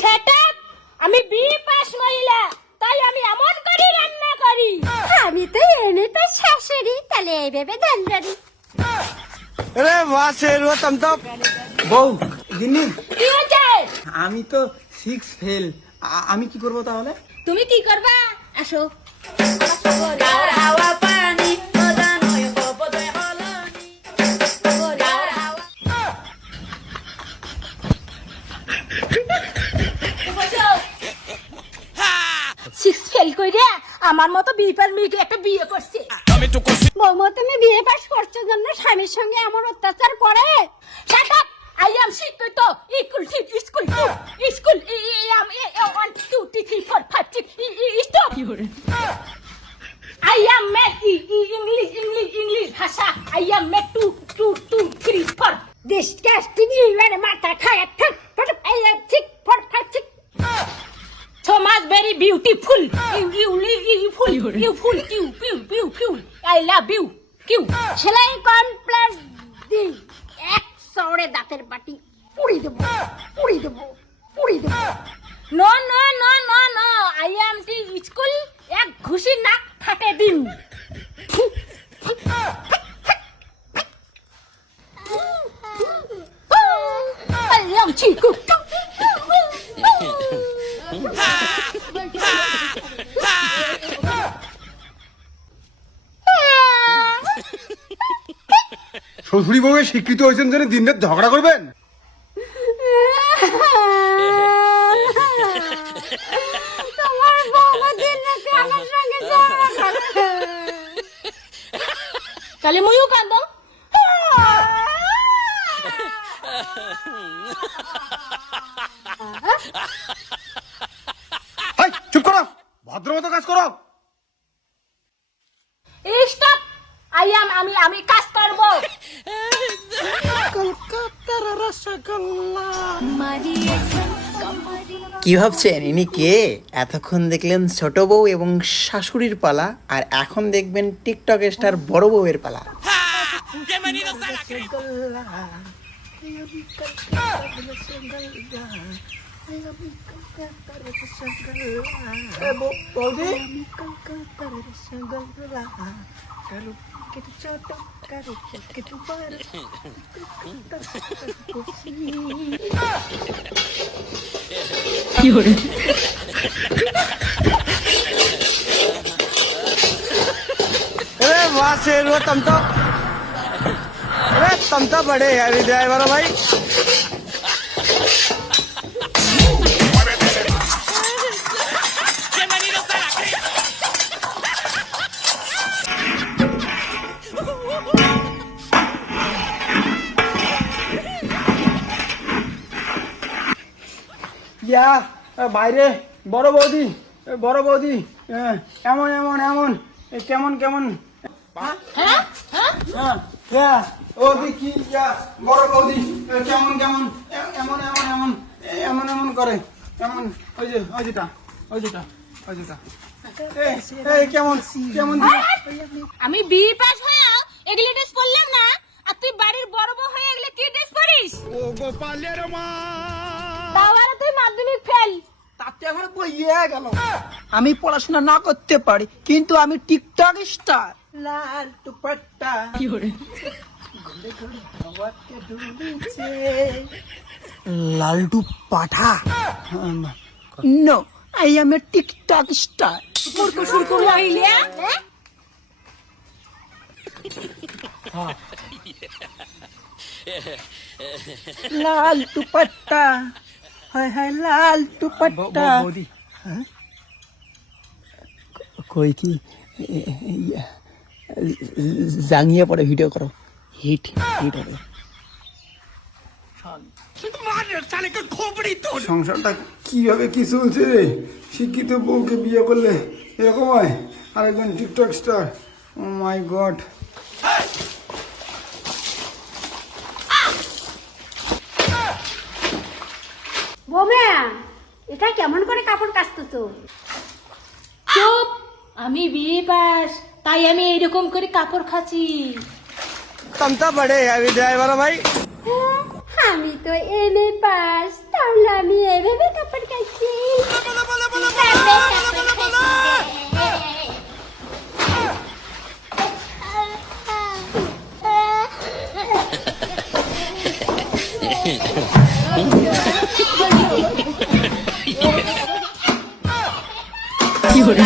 সেটা আমি বিয়ে পাস মহিলা, তাই আমি এমন করে রান্না করি। আমি তো এনে তো শাশুড়ি, তাহলে এই ভেবে ধান্দারি। अरे वाह शेर हो तुम तो। বউ দিন্নি কি হয়েছে? আমি তো 6 ফেল, আমি কি করব তাহলে? তুমি কি করবা? আসো। সিক্স ফেল কইরা আমার মতো বিপার মেয়েকে একটা বিয়ে করছে। বৌমা, তুমি বিয়ে পাস করছো জন্য স্বামীর সঙ্গে এমন অত্যাচার করে? Shut up! I am শিক্ষিত। Equal to school two. School am 1 2 3 4 5 6 stop. I am mad English ভাষা। I am mad 2 3 4. Disgusting, you are মাথা খায় ঠিক। I am sick for 5 6. So much very beautiful. You. I love you. সেলাই complex দি এক সরে দাঁতের বাটি পুড়ি দেবো। No. I am the school. এক ঘুষি নাক ফাটে দিন। I am chico. শ্বশুরি বউয়ে শিক্ষিত হয়েছেন জন্য দিন রাত ঝগড়া করবেন? তোমার বৌমা দিন রাতে আমার সঙ্গে ঝগড়া করে। তাহলে ময়ও কান্দো। হাই চুপ করো, ভদ্রমতো কাজ করো। স্টপ। আমি কাজ করব। কি ভাবছেন ইনি কে? এতক্ষণ দেখলেন ছোট বউ এবং শাশুড়ির পালা, আর এখন দেখবেন টিকটক স্টার বড় বউয়ের পালা। বৌদি अरे वाह शेर हो तुम तो। अरे तुम तो बड़े हैवी ड्राइवर हो भाई। ইয়া বাইরে বড় বৌদি এমন কেমন হ্যাঁ ও কি বড় বৌদি কেমন এমন করে, এমন ওই যেটা এই কেমন আমি বিয়ে পাস হয়ে এগুলো ড্রেস পরলাম না, আর তুই বাড়ির বড় বউ হয়ে এগুলো কি ড্রেস পরিস? ও গোপালের মা তাহলে তুই মাধ্যমিক ফেল। তাতে এখন বইয়ে গেল। আমি পড়াশোনা না করতে পারি, কিন্তু আমি টিকটক স্টার। লাল দুপাট্টা ঘুরে হাওয়াতে দুলছে। লালটু পাঠা। No, I am a TikTok star. কুরকুর মহিলা। লাল দুপাট্টা, হায় লাল দুপাট্টা। বৌদি কই কি জাঙ্গিয়ে পরে ভিডিও করো, হিট হবে। সংসারটা কিভাবে কি চলছে রে? শিক্ষিত বউকে বিয়ে করলে এরকম হয়, আর একজন টিকটক স্টার। ও মাই গড। বৌমা, এটা কেমন করে কাপড় কাচতেছো? চুপ। আমি বিয়ে পাস, তাই আমি এইরকম করে কাপড় খাচ্ছি। तुम तो बड़े हैवी ड्राइवर हो भाई। আমি তো এমএ পাস, তাহলে আমি এভাবে কাপড় কাচ্ছি। কি হলো